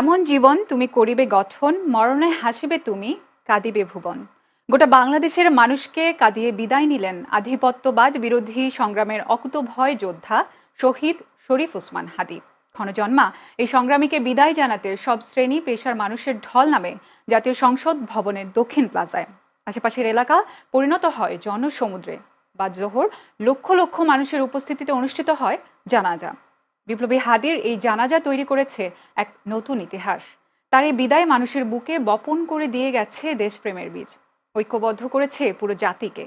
এমন জীবন তুমি করিবে গঠন, মরণে হাসিবে তুমি, কাঁদিবে ভুবন। গোটা বাংলাদেশের মানুষকে কাঁদিয়ে বিদায় নিলেন আধিপত্যবাদ বিরোধী সংগ্রামের অকুতভয় যোদ্ধা শহীদ শরীফ ওসমান হাদী। ক্ষণজন্মা এই সংগ্রামীকে বিদায় জানাতে সব শ্রেণী পেশার মানুষের ঢল নামে জাতীয় সংসদ ভবনের দক্ষিণ প্লাজায়। আশেপাশের এলাকা পরিণত হয় জনসমুদ্রে। বাদ জোহর লক্ষ লক্ষ মানুষের উপস্থিতিতে অনুষ্ঠিত হয় জানাজা। বিপ্লবী হাদীর এই জানাজা তৈরি করেছে এক নতুন ইতিহাস। তার এই বিদায় মানুষের বুকে বপন করে দিয়ে গেছে দেশপ্রেমের বীজ, ঐক্যবদ্ধ করেছে পুরো জাতিকে।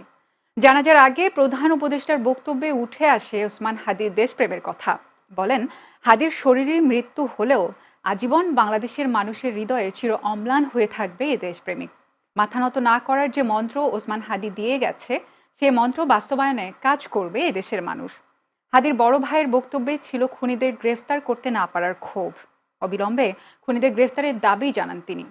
জানাজার আগে প্রধান উপদেষ্টার বক্তব্যে উঠে আসে ওসমান হাদীর দেশপ্রেমের কথা। বলেন, হাদীর শরীরে মৃত্যু হলেও আজীবন বাংলাদেশের মানুষের হৃদয়ে চির অম্লান হয়ে থাকবে এই দেশপ্রেমিক। মাথা নত না করার যে মন্ত্র ওসমান হাদী দিয়ে গেছে, সে মন্ত্র বাস্তবায়নে কাজ করবে এদেশের মানুষ। হাদীর বড় ভাইয়ের বক্তব্যে ছিল খুনিদের গ্রেফতার করতে না পারার ক্ষোভ। অবিলম্বে খুনিদের গ্রেফতারের দাবি জানান তিনি।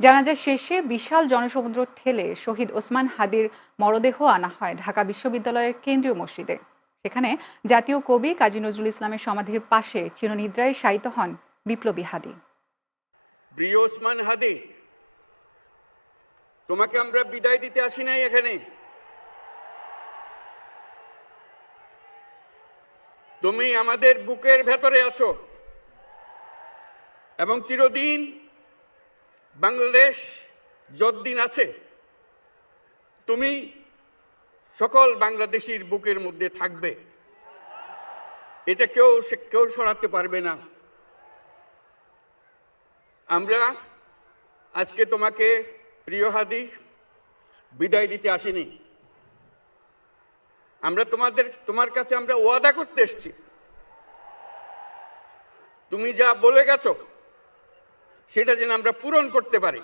জানাজা শেষে বিশাল জনসমুদ্র ঠেলে শহীদ ওসমান হাদীর মরদেহ আনা হয় ঢাকা বিশ্ববিদ্যালয়ের কেন্দ্রীয় মসজিদে। সেখানে জাতীয় কবি কাজী নজরুল ইসলামের সমাধির পাশে চিরনিদ্রায় শায়িত হন বিপ্লবী হাদী। প্রিয় ওসমান হাদী, তোমাকে আমরা বিদায় দিতে আসি নাই এখানে। তুমি আমাদের বুকের ভেতরে আছো এবং চিরদিন বাংলাদেশ যতদিন আছে তুমি সকল বাংলাদেশির বুকের মধ্যে থাকবে। এটা কেউ সরাতে পারবে না। আমরা আজকে তোমাকে প্রিয় হাদী বিদায় দিতে আসিনি। আমরা তোমার কাছে আমরা ওয়াদা করতে এসেছি। তুমি যা বলে গেছো সেটা যেন আমরা পূরণ করতে পারি।